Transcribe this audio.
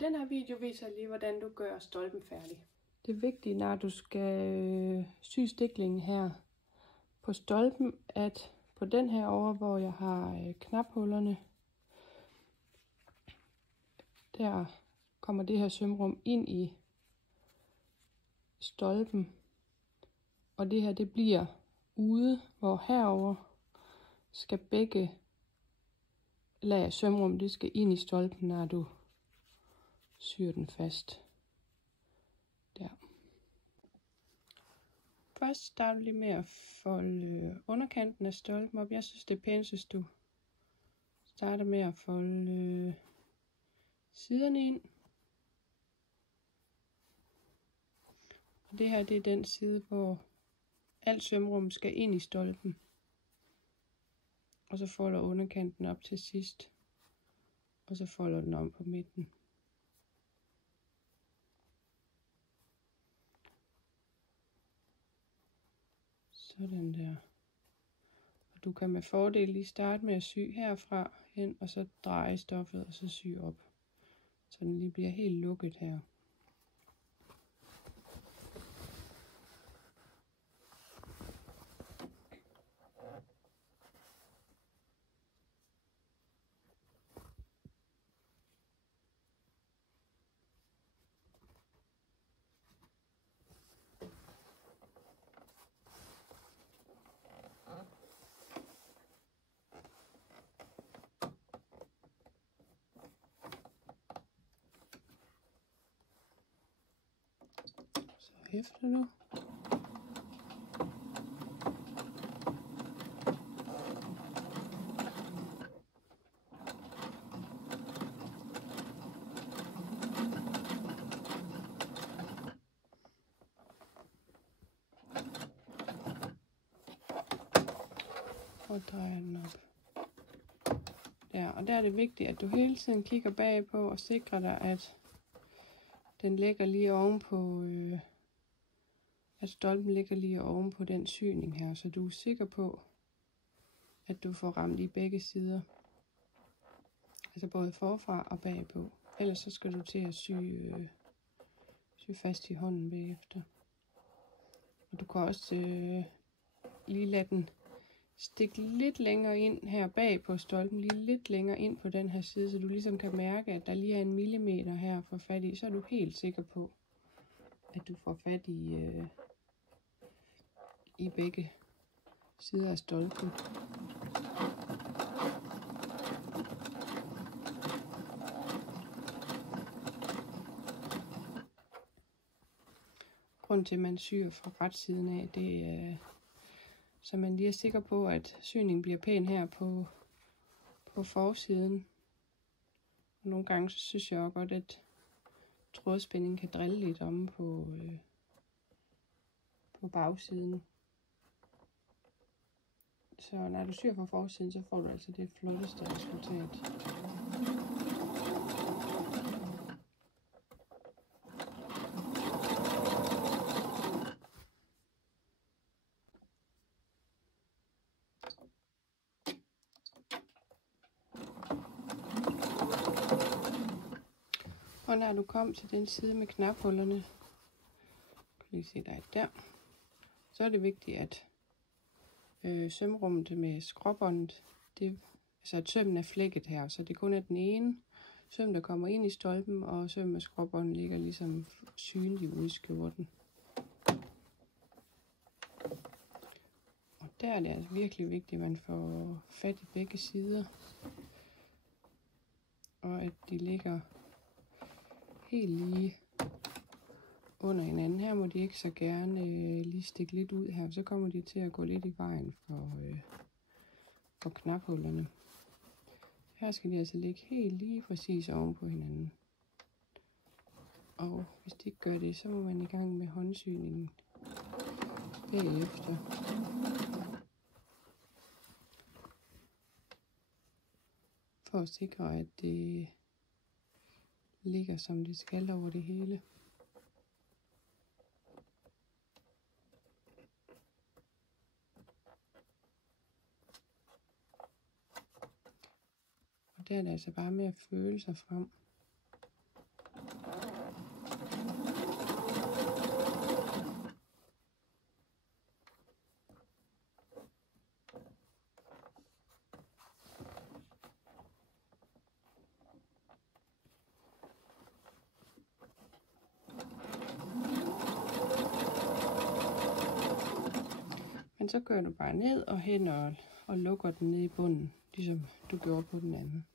den her video viser jeg lige, hvordan du gør stolpen færdig. Det er vigtigt, når du skal sy stiklingen her på stolpen, at på den her over, hvor jeg har knaphullerne, der kommer det her sømrum ind i stolpen. Og det her, det bliver ude, hvor herover skal begge lag af sømrum, det skal ind i stolpen, når du syr den fast. Der. Først starter du lige med at folde underkanten af stolpen op. Jeg synes, det er pænt, hvis du starter med at folde siderne ind. Og det her, det er den side, hvor alt sømrum skal ind i stolpen. Og så folder underkanten op til sidst. Og så folder den om på midten. Sådan der. Og du kan med fordel lige starte med at sy herfra hen, og så dreje stoffet, og så sy op. Så den lige bliver helt lukket her. Så hæfter du. Og drejer den op. Der, og der er det vigtigt, at du hele tiden kigger bagpå og sikrer dig, at den ligger lige ovenpå, at stolpen ligger lige ovenpå den syning her, så du er sikker på, at du får ramt i begge sider. Altså både forfra og bagpå. Ellers så skal du til at sy fast i hånden bagefter. Og du kan også lige lade den stikke lidt længere ind her bag på stolpen, lige lidt længere ind på den her side, så du ligesom kan mærke, at der lige er 1 millimeter her for fat i, så er du helt sikker på, at du får fat i begge sider af stolpen. Grunden til, at man syr fra retsiden af, det er, så man lige er sikker på, at syningen bliver pæn her på forsiden. Og nogle gange så synes jeg også godt, at trådspændingen kan drille lidt omme på bagsiden. Så når du syr fra forsiden, så får du altså det flotteste resultat. Og når du kom til den side med knaphullerne, kan lige se dig der, så er det vigtigt, at sømrummet med skråbåndet, altså at sømmen er flækket her, så det kun er den ene søm, der kommer ind i stolpen, og sømmen med skråbåndet ligger ligesom synlig ude i skjorten. Og der er det altså virkelig vigtigt, at man får fat i begge sider, og at de ligger helt lige under hinanden. Her må de ikke så gerne lige stikke lidt ud her, så kommer de til at gå lidt i vejen for knaphullerne. Her skal de altså ligge helt lige præcis oven på hinanden. Og hvis de ikke gør det, så må man i gang med håndsyningen bagefter. For at sikre, at det ligger som det skal over det hele. Og der er det altså bare med at føle sig frem. Men så kører du bare ned og hen og lukker den ned i bunden, ligesom du gjorde på den anden.